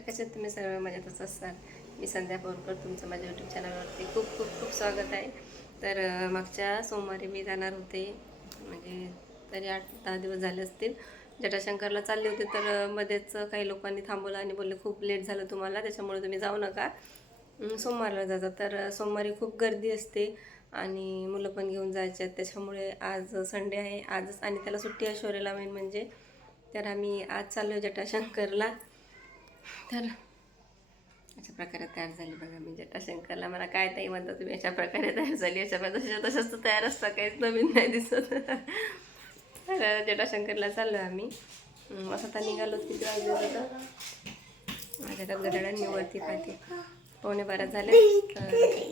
तर कसे तुम्ही सर्व मजेतच असाल. मी संध्या बोरकर, तुमचं माझ्या यूट्यूब चॅनलवरती खूप खूप खूप स्वागत आहे. तर मागच्या सोमवारी मी जाणार होते, म्हणजे तरी 8-10 दिवस झाले असतील. जटाशंकरला चालले होते, तर मध्येच काही लोकांनी थांबवलं आणि बोलले खूप लेट झालं तुम्हाला, त्याच्यामुळे तुम्ही जाऊ नका, सोमवारला जाता. तर सोमवारी खूप गर्दी असते आणि मुलं पण घेऊन जायचे आहेत, त्याच्यामुळे आज संडे आहे आजच, आणि त्याला सुट्टी आहे शौर्यला मेन म्हणजे. तर आम्ही आज चाललो जटाशंकरला. तर अशा प्रकारे तयार झाली बघा मी जटाशंकरला. मला काय ताई म्हणता तुम्ही, अशा प्रकारे तयार झाली, अशा प्रकारे तसंच तर तयार असता, काहीच नवीन नाही दिसत. तर जटाशंकरला चाललो आम्ही. असं आता निघालो किती वाजले होतं, माझ्या त्यात गडाड्यांनी वरती पाहते 11:15 झाले. तर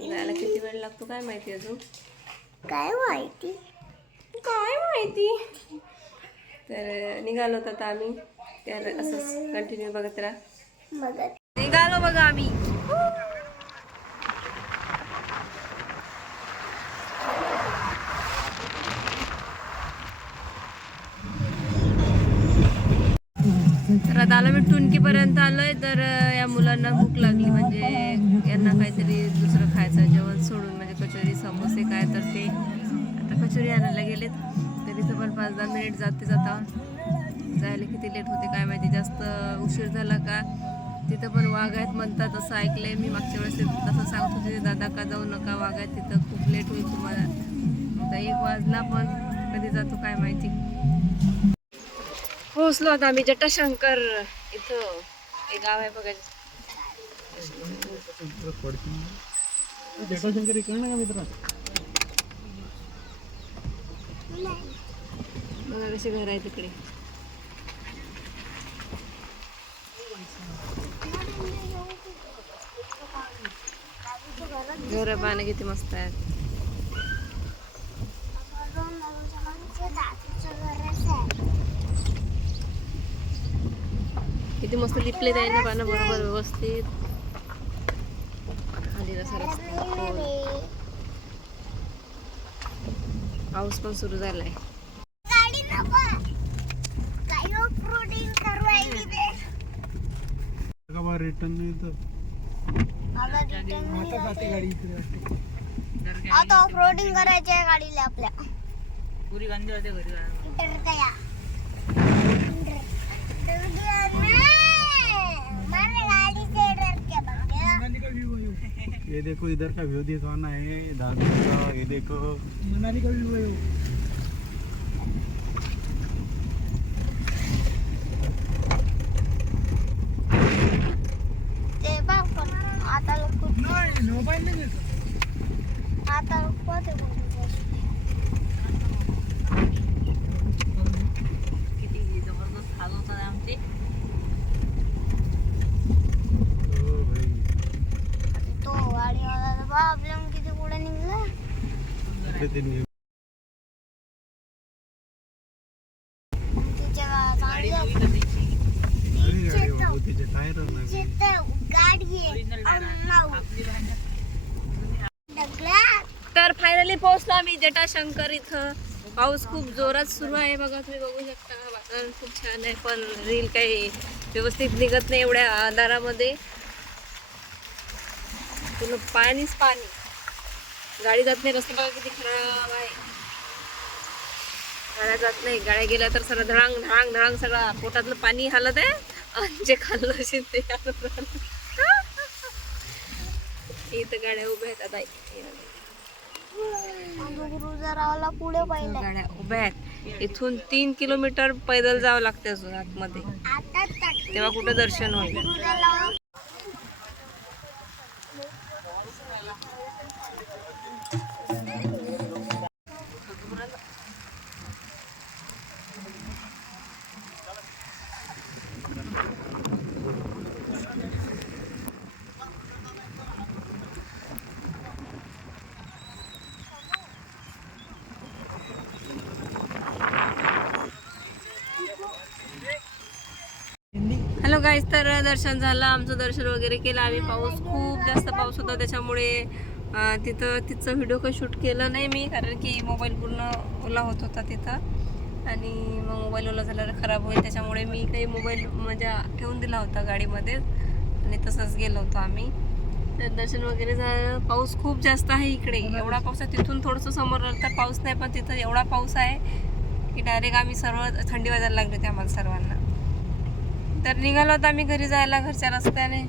जायला किती वेळ लागतो काय माहिती अजून, काय माहिती काय माहिती. तर निघालो तर आम्ही, तर असंच कंटिन्यू बघत राहा. मदत निघालो बघा आम्ही. तर आता आलो मी टुनकीपर्यंत आलोय. तर या मुलांना भूक लागली, म्हणजे यांना काहीतरी दुसरं खायचं जेवण सोडून, म्हणजे कचोरी समोसे काय, तर ते आता कचोरी आणायला गेलेत. तर इथं पण 5-10 मिनिट जाते जाता, जायला किती लेट होते काय माहिती, जास्त उशीर झाला का. तिथं पण वाघ आहेत म्हणतात, असं ऐकलंय मी. मागच्या वेळेस तसं सांगत होते दादा का जाऊ नका, वाघ आहेत तिथं, खूप लेट होईल तुम्हाला. आता 1 वाजला, पण कधी जातो काय माहिती. पोहोचलो आता आम्ही जटाशंकर. इथं एक गाव आहे बघा, जटाशंकर इकडे का मित्र. बघा कसे घर आहे तिकडे. घर पाहणं किती मस्त आहेत. किती मस्त लिपले जाईल पानं, बरोबर व्यवस्थित. खाली रस्ता पाऊस पण सुरू झालाय. आता ऑफरोडिंग करायची आहे गाडीला आपल्या. पुरी गांधी होते घरी. ये देखो इधर का व्यू दिखाना है, दादू का ये देखो मनाली का व्यू है. ते बघ पण आता लोक नाही मोबाईल नाही घेत. आता लोक किती जबरदस्त हाल होतात आमचे. हो भाई तो गाडीवाला आपल्या किती पुढे निघला. तिच्या गाडी चांगली नवीन आहे त्याची. टायर गाडी तर फायनली पोहोचलो आम्ही जटाशंकर इथं. पाऊस खूप जोरात सुरू आहे बघा, तुम्ही बघू शकता. वातावरण खूप छान आहे, पण रील काही व्यवस्थित निघत नाही एवढ्या अंधारामध्ये. पूर्ण पाणीच पाणी, गाडी जात नाही. रस्ता बघा किती खराब आहे, गाड्या जात नाही. गाड्या गेल्या तर सगळं धडांग धडांग धडांग सगळं पोटातलं पाणी हालत आहे, आणि जे खाल्लं असेल ते हालत राहिलं. इथं गाड्या उभ्या आहेत आता. गुरुजरावाला पुढे पाहिजे. गाड्या उभ्या आहेत. इथून 3 किलोमीटर पैदल जावं लागते अजून आतमध्ये, तेव्हा कुठं दर्शन होईल. हॅलो गाईज, तर दर्शन झालं आमचं. दर्शन वगैरे केलं आम्ही. खूप जास्त पाऊस होता, त्याच्यामुळे तिथं व्हिडिओ काही शूट केलं नाही मी, कारण की मोबाईल पूर्ण ओला होत होता तिथं, आणि मग मोबाईल ओला झाल्यावर खराब होईल, त्याच्यामुळे मी काही मोबाईल म्हणजे ठेवून दिला होता गाडीमध्ये. आणि तसंच गेलो होतो आम्ही. तर दर्शन वगैरे झालं. पाऊस खूप जास्त आहे इकडे, एवढा पाऊस आहे. तिथून थोडंसं समोर आलं तर पाऊस नाही, पण तिथं एवढा पाऊस आहे की डायरेक्ट आम्ही सर्व थंडी वाजायला लागली होती आम्हाला सर्वांना. तर निघालो होतो आम्ही घरी जायला घरच्या रस्त्याने.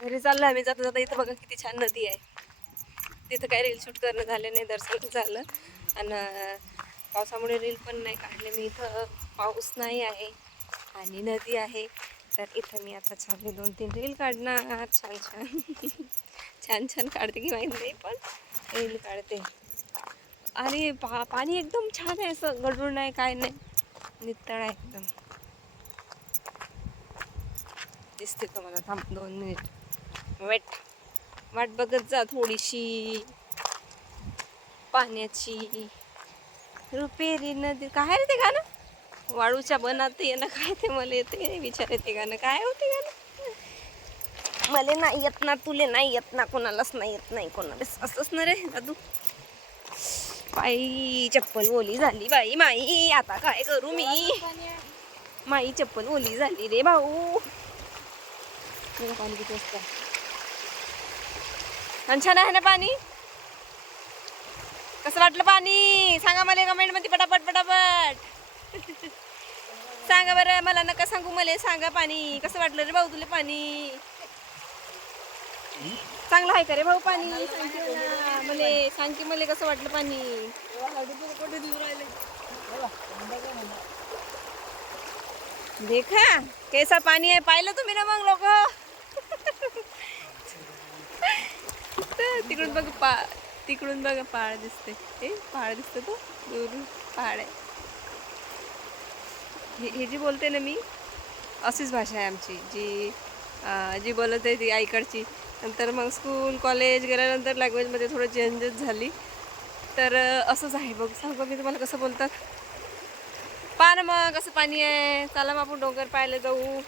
घरी चाललो आम्ही जाता जाता. इथं बघा किती छान नदी आहे. तिथं काही रील शूट करणं झाले नाही, दर्शन झालं. आणि पावसामुळे रील पण नाही काढले मी. इथं पाऊस नाही आहे आणि नदी आहे, तर इथं मी आता चांगले 2-3 रील काढणार. छान छान छान छान काढते की माहीत नाही, पण रील काढते. आणि पाणी एकदम छान आहे, असं गडूळ नाही, काय नाही, नितळ आहे एकदम. दिसते का मला? थांब 2 मिनिट वाट बघत जा थोडीशी पाण्याची. रुपेरी नदी, काय रे ते गाणं? वाळूच्या बनात ये ना, काय ते मला येते विचार येते गाणं, काय होते गाणं? मले नाही येत ना, तुले नाही येत ना, कोणालाच नाही येत नाही, कोणालाच असंच ना रे दादू. बाई चप्पल ओली झाली बाई माई, आता काय करू मी? माई चप्पल ओली झाली रे भाऊ. पाणी किती असतं? छान आहे ना पाणी? कसं वाटलं पाणी? सांगा मला कमेंट मध्ये पटापट पटापट. सांगा बरं, मला नका सांगू, मला सांगा पाणी कसं वाटलं रे भाऊ तुला? पाणी चांगलं आहे का रे भाऊ? पाणी मला सांग की, मला कसं वाटलं पाणी? देखा कैसा पाणी आहे, पाहिलं तुम्ही ना मग लोक? तिकडून बघ तिकडून बघा पहाड दिसते. पहाड दिसते तो दूर, पहाड आहे. हे जी बोलते ना मी, अशीच भाषा आहे आमची. जी बोलत आहे ती आईकडची. नंतर मग स्कूल कॉलेज गेल्यानंतर लँग्वेजमध्ये थोडं चेंजेस झाली. तर असंच आहे बघ. सांगू मी तुम्हाला कसं बोलतात. पहा ना मग कसं पाणी आहे. चला मग आपण डोंगर पाहायला जाऊ.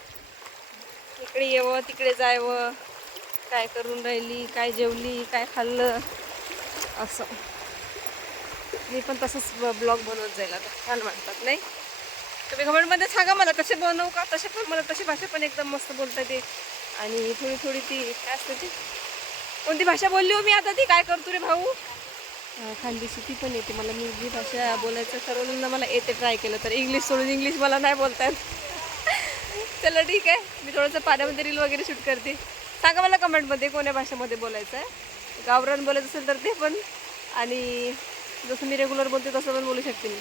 इकडे येवं तिकडे जायवं, काय करून राहिली, काय जेवली, काय खाल्लं, असं. मी पण तसंच ब्लॉग बनवत जाईल आता. छान वाटतात नाही? तुम्ही कमेंटमध्ये सांगा मला कसे बनवू का. तसे पण मला तशी भाषा पण एकदम मस्त बोलता येते. आणि थोडी ती काय असते ती, कोणती भाषा बोलली हो मी आता? ती काय करतो रे भाऊ? खानदेशी ती पण येते मला. मी जी भाषा बोलायचं ठरवलं मला येते. ट्राय केलं तर इंग्लिश सोडून, इंग्लिश मला नाही बोलता येत. चला ठीक आहे, मी थोडंसं पाण्यामध्ये रील वगैरे शूट करते. सांगा मला कमेंटमध्ये कोण्या भाषेमध्ये बोलायचं आहे. गावरान बोलायचं असेल तर ते पण, आणि जसं मी रेग्युलर बोलते तसं पण बोलू शकते मी.